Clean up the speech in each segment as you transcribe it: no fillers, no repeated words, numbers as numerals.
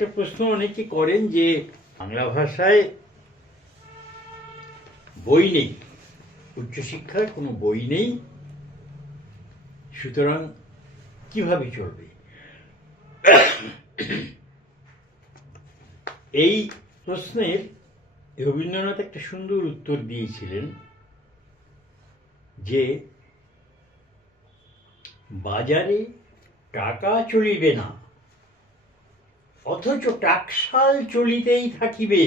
একটা প্রশ্ন অনেকে করেন যে বাংলা ভাষায় বই নেই, উচ্চশিক্ষার কোনো বই নেই, সুতরাং কিভাবে চলবে? এই প্রশ্নের রবীন্দ্রনাথ একটা সুন্দর উত্তর দিয়েছিলেন যে বাজারে টাকা চলিবে না, অথচ টাকশাল চলিতেই থাকিবে,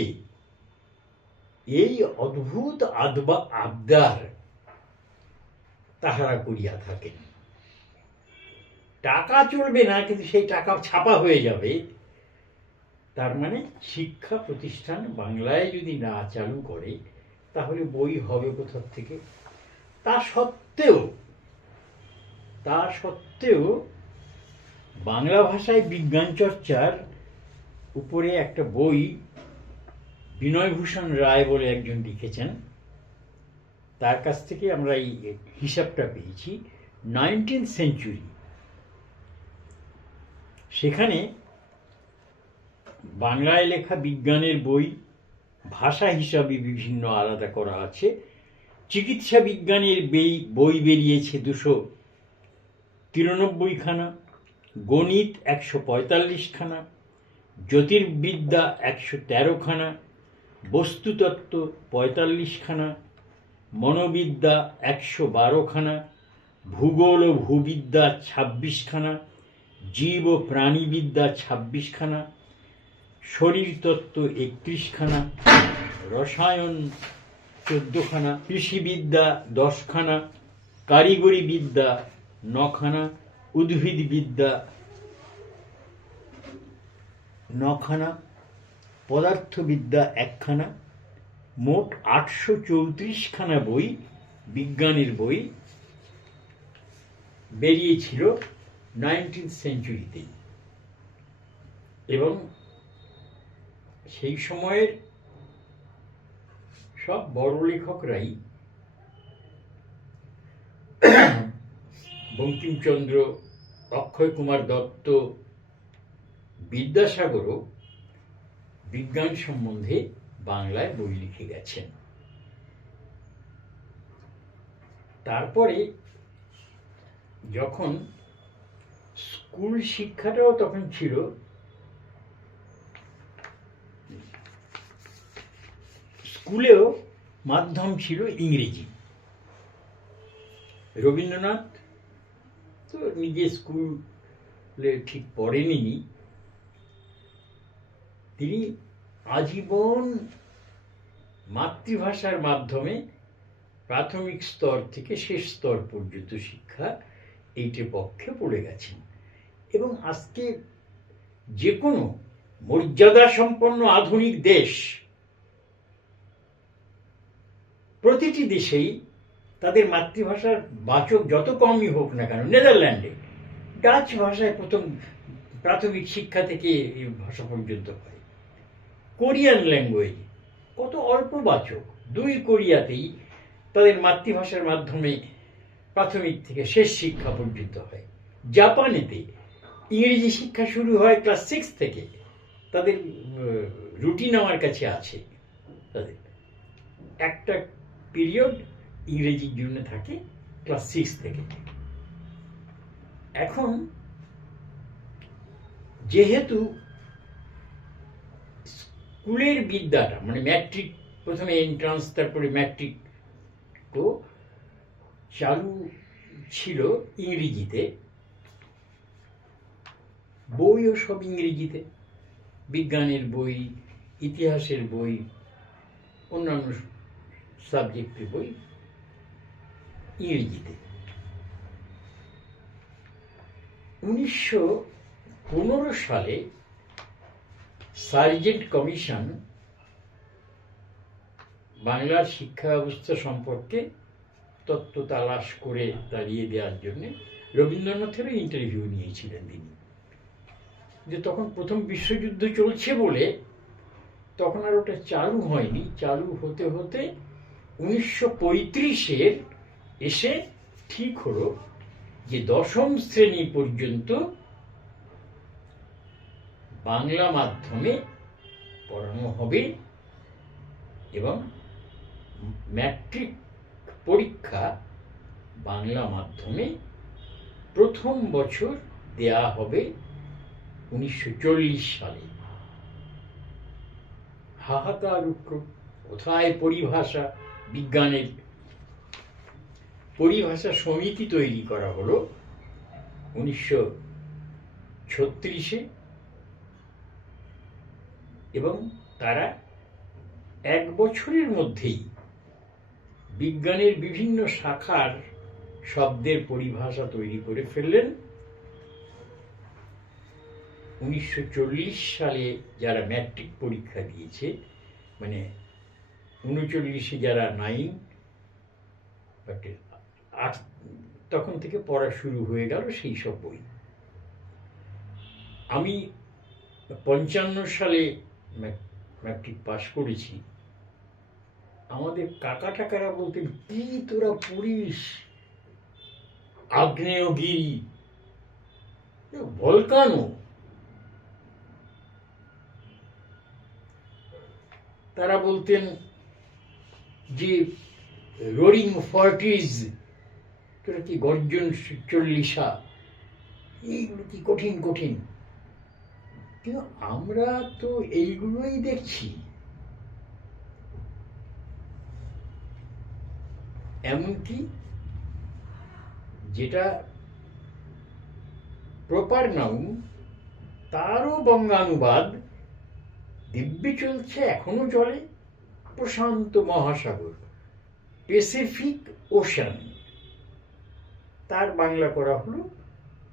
এই অদ্ভুত আবদার তাহারা করিয়া থাকেন। টাকা চলবে না, কিন্তু সেই টাকা ছাপা হয়ে যাবে। তার মানে শিক্ষা প্রতিষ্ঠান বাংলায় যদি না চালু করে তাহলে বই হবে কোথা থেকে? তা সত্ত্বেও বাংলা ভাষায় বিজ্ঞান চর্চার উপরে একটা বই বিনয়ভূষণ রায় বলে একজন লিখেছেন, তার কাছ থেকে আমরা এই হিসাবটা পেয়েছি। 19th সেঞ্চুরি, সেখানে বাংলায় লেখা বিজ্ঞানের বই ভাষা হিসাবে বিভিন্ন আলাদা করা আছে। চিকিৎসা বিজ্ঞানের বই বেরিয়েছে 293 খানা, গণিত 145 খানা, জ্যোতির্বিদ্যা 113 খানা, বস্তুতত্ত্ব 45 খানা, মনোবিদ্যা 112 খানা, ভূগোল ও ভূবিদ্যা 26 খানা, জীব ও প্রাণীবিদ্যা 26 খানা, শরীরতত্ত্ব 31 খানা, রসায়ন 14 খানা, কৃষিবিদ্যা 10 খানা, কারিগরি বিদ্যা 9 খানা, উদ্ভিদবিদ্যা 9 খানা, পদার্থবিদ্যা 1 খানা, মোট 834 খানা বই, বিজ্ঞানের বই বেরিয়েছিল 19th সেঞ্চুরিতে। এবং সেই সময়ের সব বড় লেখকরাই, বঙ্কিমচন্দ্র, অক্ষয় কুমার দত্ত, বিদ্যাসাগরও বিজ্ঞান সম্বন্ধে বাংলায় বই লিখে গেছেন। তারপরে যখন স্কুল শিক্ষাটাও তখন ছিল, স্কুলেও মাধ্যম ছিল ইংরেজি। রবীন্দ্রনাথ তো নিজে স্কুলে ঠিক পড়েনি, তিনি আজীবন মাতৃভাষার মাধ্যমে প্রাথমিক স্তর থেকে শেষ স্তর পর্যন্ত শিক্ষা এইটার পক্ষে পড়ে গেছেন। এবং আজকে যে কোনো মর্যাদা সম্পন্ন আধুনিক দেশ, প্রতিটি দেশেই তাদের মাতৃভাষার বাচক যত কমই হোক না কেন, নেদারল্যান্ডে ডাচ ভাষায় প্রথম প্রাথমিক শিক্ষা থেকে এই ভাষা পর্যন্ত হয়। কোরিয়ান ল্যাঙ্গুয়েজ কত অল্প বাচক, 2 কোরিয়াতেই তাদের মাতৃভাষার মাধ্যমে প্রাথমিক থেকে শেষ শিক্ষা পর্যন্ত হয়। জাপানেতে ইংরেজি শিক্ষা শুরু হয় ক্লাস 6 থেকে, তাদের রুটিন আমার কাছে আছে, তাদের একটা পিরিয়ড ইংরেজির জন্য থাকে ক্লাস 6 থেকে। এখন যেহেতু স্কুলের বিদ্যাটা মানে ম্যাট্রিক, প্রথমে এন্ট্রান্স তারপরে ম্যাট্রিক তো চালু ছিল ইংরেজিতে, বইও সব ইংরেজিতে, বিজ্ঞানের বই, ইতিহাসের বই, অন্যান্য সাবজেক্টের বই ইংরেজিতে। 1915 সালে সার্জেন্ট কমিশন বাংলার শিক্ষা ব্যবস্থা সম্পর্কে তত্ত্ব তালাশ করে তাড়িয়ে দেওয়ার জন্য রবীন্দ্রনাথেরও ইন্টারভিউ নিয়েছিলেন তিনি। যে তখন প্রথম বিশ্বযুদ্ধ চলছে বলে তখন আর ওটা চালু হয়নি, চালু হতে হতে 1935-এর এসে ঠিক হলো যে 10ম শ্রেণী পর্যন্ত বাংলা মাধ্যমে পড়ানো হবে এবং ম্যাট্রিক পরীক্ষা বাংলা মাধ্যমে প্রথম বছর দেয়া হবে 1940 সালে। হাহাকার উঠল, কোথায় পরিভাষা, বিজ্ঞানের পরিভাষা সমিতি তৈরি করা হলো 1936-এ এবং তারা এক বছরের মধ্যেই বিজ্ঞানের বিভিন্ন শাখার শব্দের পরিভাষা তৈরি করে ফেললেন। 1940 সালে যারা ম্যাট্রিক পরীক্ষা দিয়েছে, মানে 39-এ যারা 9, তখন থেকে পড়া শুরু হয়ে গেল সেই সব বই। আমি 55 সালে ম্যাট্রিক পাশ করেছি। আমাদের কাকা টাকারা বলতেন, কি তোরা পড়িস, আগ্নেয়গিরি, ভলকানো। তারা বলতেন যে রোরিং ফর্টিজ, তোরা কি গর্জন 40, এইগুলো কি কঠিন কঠিন। কিন্তু আমরা তো এইগুলোই দেখছি। এমনকি যেটা প্রপার নাউন তারও বঙ্গানুবাদ দিব্যি চলছে, এখনো চলে। প্রশান্ত মহাসাগর, প্যাসিফিক ওশান, তার বাংলা করা হলো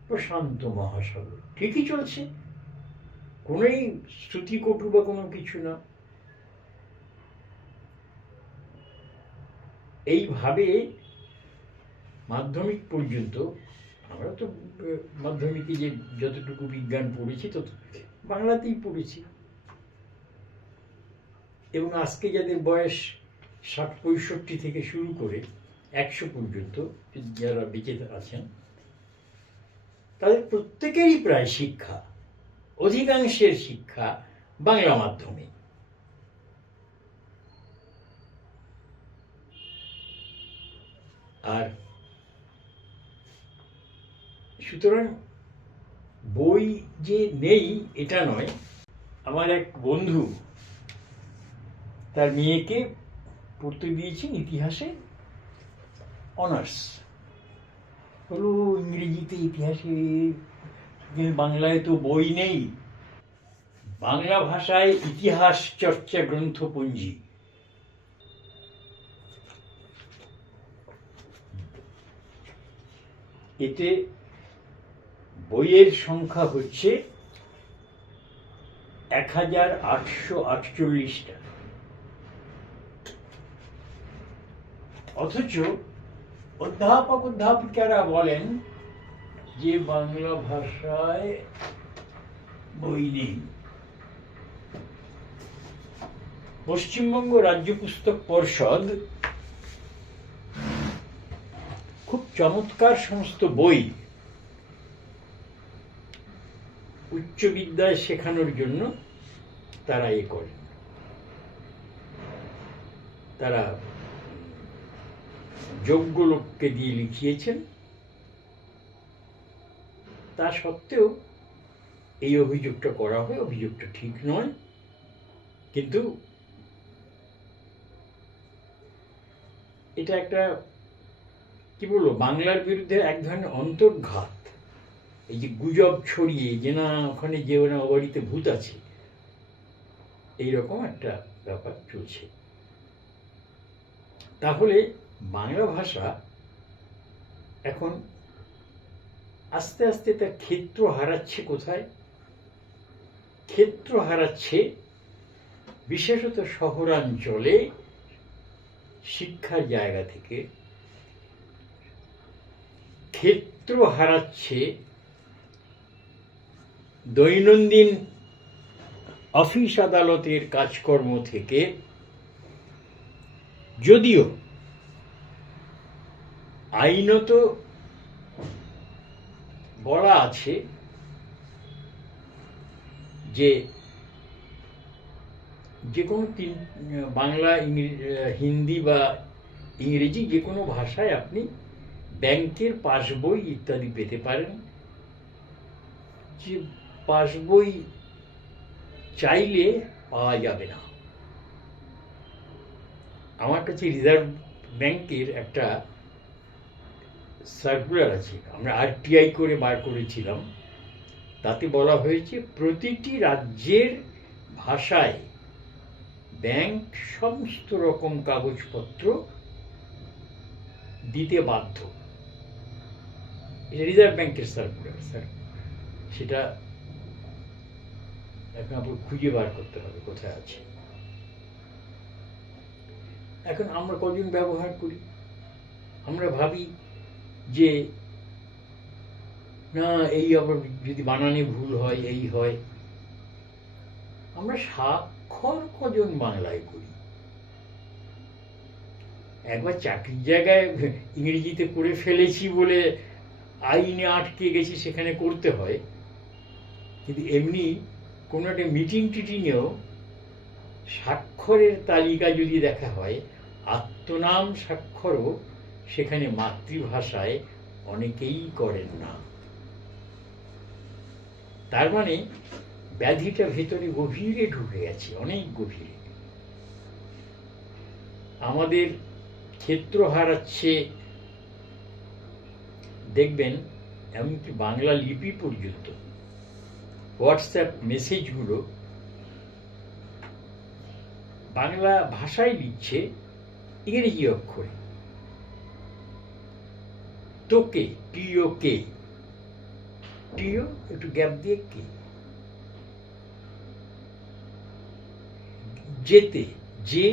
প্রশান্ত মহাসাগর। ঠিকই চলছে, কোনোই শ্রুতিকটু বা কোনো কিছু না। এইভাবে মাধ্যমিক পর্যন্ত, আমরা তো মাধ্যমিকে যে যতটুকু বিজ্ঞান পড়েছি তত বাংলাতেই পড়েছি। এবং আজকে যাদের বয়স 60-65 থেকে শুরু করে 100 পর্যন্ত যারা বেঁচে আছেন, তাদের প্রত্যেকেরই প্রায় শিক্ষা, অধিকাংশের শিক্ষা বাংলা মাধ্যমে। আর সুতরাং বই যে নেই এটা নয়। আমার এক বন্ধু তার মেয়েকে পড়তে দিয়েছেন ইতিহাসে অনার্স, হলো ইংরেজিতে ইতিহাসে, বাংলায় তো বই নেই। বাংলা ভাষায় ইতিহাস চর্চা গ্রন্থপঞ্জি, এতে বইয়ের সংখ্যা হচ্ছে 1848টা। অথচ অধ্যাপিকারা বলেন যে বাংলা ভাষায় বই নেই। পশ্চিমবঙ্গ রাজ্য পুস্তক পর্ষদ খুব চমৎকার সমস্ত বই উচ্চ বিদ্যায় শেখানোর জন্য তারা করেন। তারা যোগ্য লোককে দিয়ে লিখিয়েছেন। তা সত্ত্বেও এই অভিযোগটা করা হয়, অভিযোগটা ঠিক নয়। কিন্তু এটা একটা কি বলবো, বাংলার বিরুদ্ধে এক ধরনের অন্তর্ঘাত। এই যে গুজব ছড়িয়ে যে না ওখানে যেও না, ও বাড়িতে ভূত আছে, এইরকম একটা ব্যাপার চলছে। তাহলে বাংলা ভাষা এখন আস্তে আস্তে তার ক্ষেত্র হারাচ্ছে। কোথায় ক্ষেত্র হারাচ্ছে? বিশেষত শহরাঞ্চলে শিক্ষার জায়গা থেকে ক্ষেত্র হারাচ্ছে দৈনন্দিন অফিস আদালতের কাজকর্ম থেকে। যদিও আইনত বলা আছে যে যে কোনো বাংলা, হিন্দি বা ইংরেজি যে কোনো ভাষায় আপনি ব্যাংকের পাসবই ইত্যাদি পেতে পারেন। যে পাসবই চাইলে পাওয়া যাবে না। আমার কাছে রিজার্ভ ব্যাংকের একটা সার্কুলার আছে, আমরা আরটিআই করে বার করেছিলাম। তাতে বলা হয়েছে প্রতিটি রাজ্যের ভাষায় ব্যাংক সমস্ত রকম কাগজপত্র দিতে বাধ্য। এটা রিজার্ভ ব্যাংকের সার্কুলার স্যার, সেটা এখন আপনাকে খুঁজে বার করতে হবে কোথায় আছে। এখন আমরা কজন ব্যবহার করি? আমরা ভাবি যে না, এই আবার যদি বানানে ভুল হয়, এই হয়। আমরা স্বাক্ষর কজন বাংলায় করি? একবার চাকরির জায়গায় ইংরেজিতে করে ফেলেছি বলে আইনে আটকে গেছি, সেখানে করতে হয়। কিন্তু এমনি কোনো একটা মিটিং টিটিংয়েও স্বাক্ষরের তালিকা যদি দেখা হয়, আত্মনাম স্বাক্ষরও সেখানে মাতৃভাষায় অনেকেই করেন না। তার মানে ব্যাধিটা ভেতরে গভীরে ঢুকে গেছে, অনেক গভীরে। আমাদের ক্ষেত্র হারাচ্ছে, দেখবেন এমনকি বাংলা লিপি পর্যন্ত হোয়াটসঅ্যাপ মেসেজগুলো বাংলা ভাষায় লিখছে ইংরেজি অক্ষরে। তোকে, টিও কে, টিও একটু গ্যাপ দিয়ে কে, যেতে যে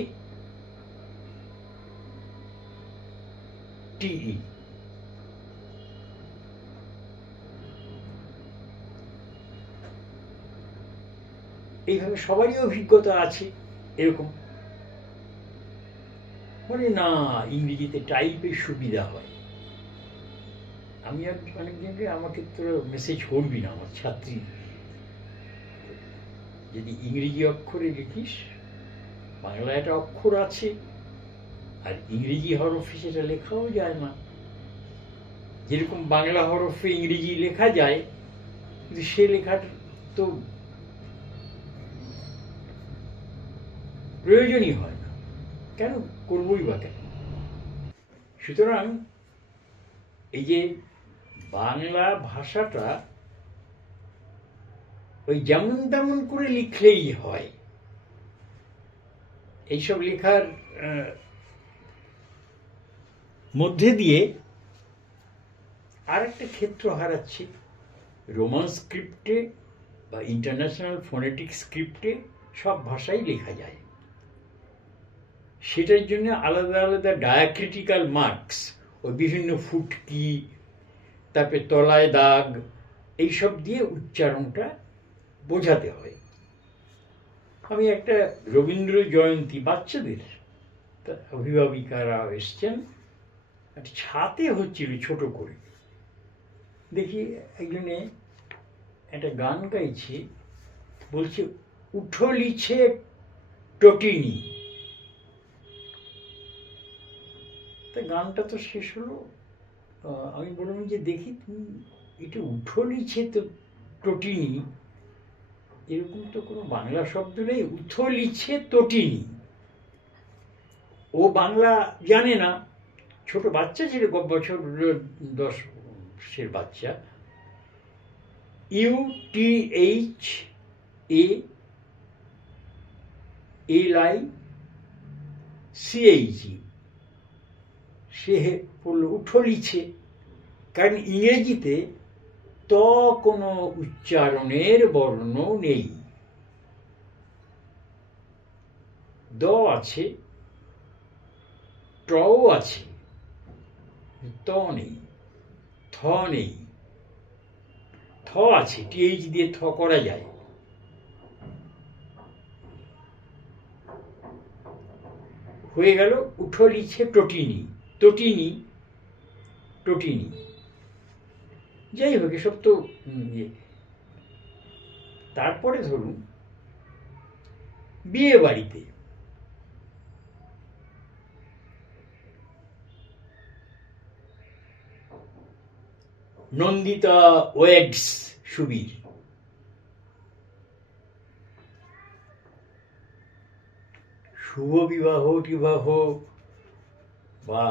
টিই। এইভাবে সবারই অভিজ্ঞতা আছে এরকম, বলে না ইংরেজিতে টাইপের সুবিধা হয়। আমি অনেকজনকে আমাকে তো মেসেজ করবি না, আমার ছাত্রী, যদি ইংরেজি অক্ষরে লিখিস, বাংলা একটা অক্ষর আছে আর ইংরেজি হরফে সেটা লেখাও যায় না। যেরকম বাংলা হরফে ইংরেজি লেখা যায়, কিন্তু সে লেখার তো প্রয়োজনই হয় না, কেন করবই বা কেন? সুতরাং এই যে বাংলা ভাষাটা ওই যেমন তেমন করে লিখলেই হয়, এইসব লেখার মধ্যে দিয়ে আর একটা ক্ষেত্র হারাচ্ছে। রোমান স্ক্রিপ্টে বা ইন্টারন্যাশনাল ফোনেটিক স্ক্রিপ্টে সব ভাষাই লেখা যায়। সেটার জন্য আলাদা আলাদা ডায়াক্রিটিক্যাল মার্কস, ওই বিভিন্ন ফুটকি, তারপরে তলায় দাগ, এইসব দিয়ে উচ্চারণটা বোঝাতে হয়। আমি একটা রবীন্দ্র জয়ন্তী বাচ্চাদের, অভিভাবিকারা এসছেন, একটা ছাতে হচ্ছিল ছোট করে, দেখি একজনে একটা গান গাইছে, বলছে উঠলিছে টটিনি। তা গানটা তো শেষ হলো, আমি বললাম যে দেখি তুমি এটা উঠলিছে তো টটিনি, এরকম তো কোনো বাংলা শব্দ নেই, উথলিছে তটিনি। ও বাংলা জানে না, ছোট বাচ্চা ছিল, বছর 10-এর বাচ্চা। UTHALICHE, সে বললো উঠলিছে, কারণ ইংরেজিতে ত কোনো উচ্চারণের বর্ণ নেই। দ আছে, টও আছে, ত নেই, থ নেই। থ আছে, টিএইচ দিয়ে থ করা যায়। হয়ে গেল উঠলিছে টটিনি, টটিনি, টটিনি। যাই হোক, এসব তো তারপরে ধরুন বিয়ে বাড়িতে নন্দিতা ওয়েডস সুবীর, শুভ বিবাহ টিবাহ বা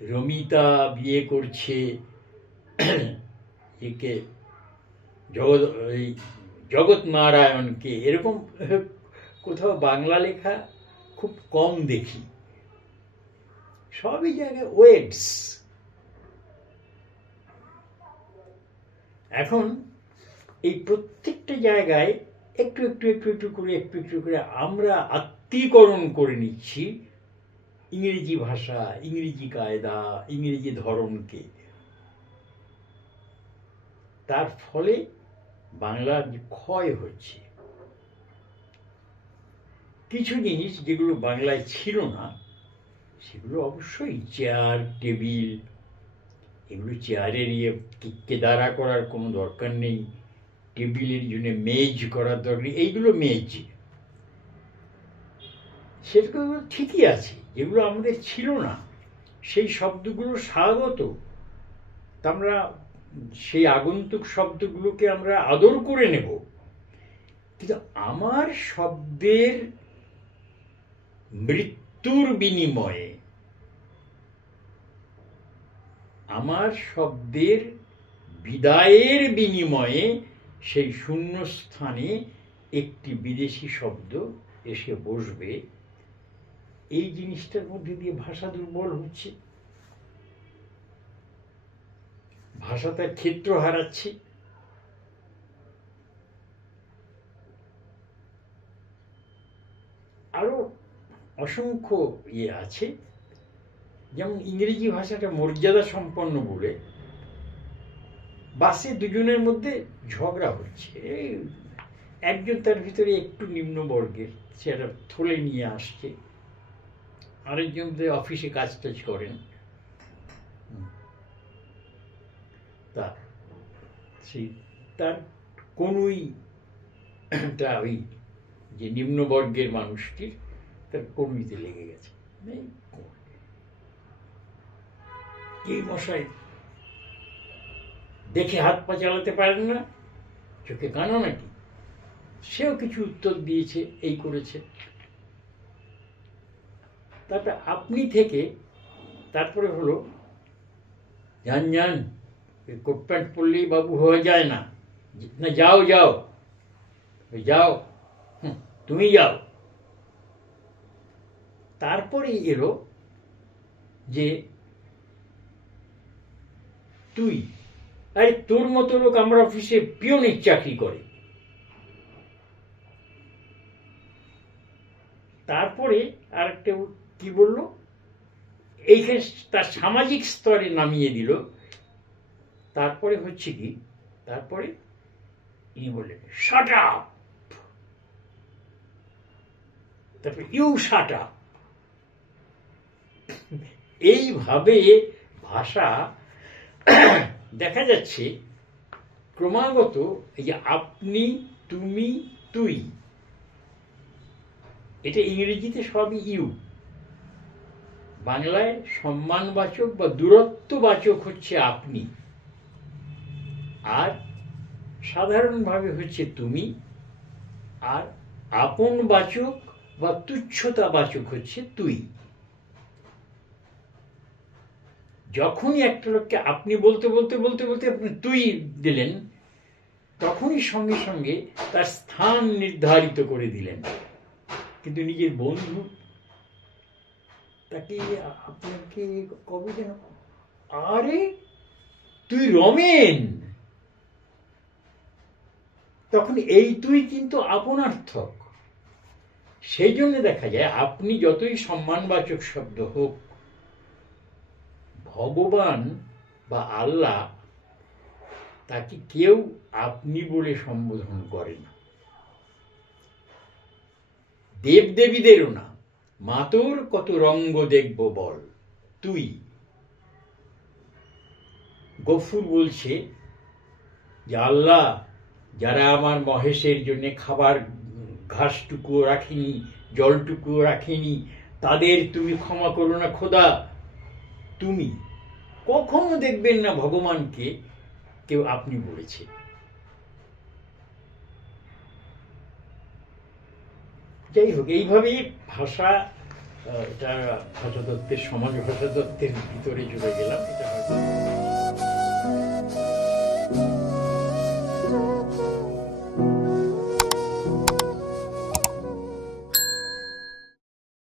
রমিতা বিয়ে করছে একে জগৎ নারায়ণকে, এরকম কোথাও বাংলা লেখা খুব কম দেখি, সবই জায়গায় ওয়েডস। এখন এই প্রত্যেকটা জায়গায় একটু একটু একটু একটু করে একটু একটু করে আমরা আত্মীকরণ করে নিচ্ছি ইংরেজি ভাষা, ইংরেজি কায়দা, ইংরেজি ধরনকে। তার ফলে বাংলার ক্ষয় হচ্ছে। কিছু জিনিস যেগুলো বাংলায় ছিল না সেগুলো অবশ্যই চেয়ার টেবিল, এগুলো চেয়ারের কেদারা করার কোনো দরকার নেই, টেবিলের জন্য মেজ করার দরকার নেই, এইগুলো মেজ, সেগুলো ঠিকই আছে। যেগুলো আমাদের ছিল না সেই শব্দগুলো স্বাগত, আমরা সেই আগন্তুক শব্দগুলোকে আমরা আদর করে নেব। কিন্তু আমার শব্দের মৃত্যুর বিনিময়ে, আমার শব্দের বিদায়ের বিনিময়ে সেই শূন্যস্থানে একটি বিদেশি শব্দ এসে বসবে, এই জিনিসটার মধ্যে দিয়ে ভাষা দুর্বল হচ্ছে, ভাষা তার ক্ষেত্র হারাচ্ছে। আরো অসংখ্য আছে, যেমন ইংরেজি ভাষাটা মর্যাদা সম্পন্ন বলে বাসে দুজনের মধ্যে ঝগড়া হচ্ছে, একজন তার ভিতরে একটু নিম্ন বর্গের, সেটা থলে নিয়ে আসছে, আরেকজন অফিসে কাজ টাজ করেন, তা সেই তার কোনই ওই যে নিম্নবর্গের মানুষটির তার কনুইতে লেগে গেছে। কি মশাই দেখে হাত পা চালাতে পারেন না, চোখে কানা নাকি? সেও কিছু উত্তর দিয়েছে, এই করেছে। তারপরে আপনি থেকে তারপরে হলো যান যান, কোট প্যান্ট পরলেই বাবু হয়ে যায় না, না যাও যাও যাও, তুমি যাও। তারপরে এলো যে তুই, আরে তোর মতো লোক আমার অফিসে পিয়নের চাকরি করে। তারপরে আর একটা কি বললো, এইখানে তার সামাজিক স্তরে নামিয়ে দিল। তারপরে হচ্ছে কি, তারপরে ইনি বললেন শাট আপ, তারপরে ইউ শাট আপ। এইভাবে ভাষা দেখা যাচ্ছে ক্রমাগত, এই যে আপনি, তুমি, তুই, এটা ইংরেজিতে সবই ইউ, বাংলায় সম্মানবাচক বা দূরত্ববাচক হচ্ছে আপনি, আর সাধারণভাবে হচ্ছে তুমি, আর আপনবাচক বা তুচ্ছতাবাচক হচ্ছে তুই। যখনই একটা লোককে আপনি বলতে বলতে বলতে বলতে আপনি তুই দিলেন, তখনই সঙ্গে সঙ্গে তার স্থান নির্ধারিত করে দিলেন। কিন্তু নিজের বন্ধু তাকে আপনাকে কবে যেন, আরে তুই রমেন, তখন এই তুই কিন্তু আপনার্থক। সেই জন্য দেখা যায় আপনি যতই সম্মানবাচক শব্দ হোক, ভগবান বা আল্লাহ তাকে কেউ আপনি বলে সম্বোধন করে না, দেবদেবীদেরও না। মাতোর কত রঙ্গ দেখব বল তুই। গফুর বলছে যে আল্লাহ, যারা আমার মহেশের জন্য খাবার ঘাসটুকুও রাখেনি, জলটুকুও রাখেনি, তাদের তুমি ক্ষমা করো না খোদা। তুমি কখনো দেখবেন না ভগবানকে কেউ আপনি বলেছে। যাই হোক, এইভাবেই ভাষা, এটা ভাষাতত্ত্বের, সমাজ ভাষাতত্ত্বের ভিতরে চলে গেলাম। এটা হয়তো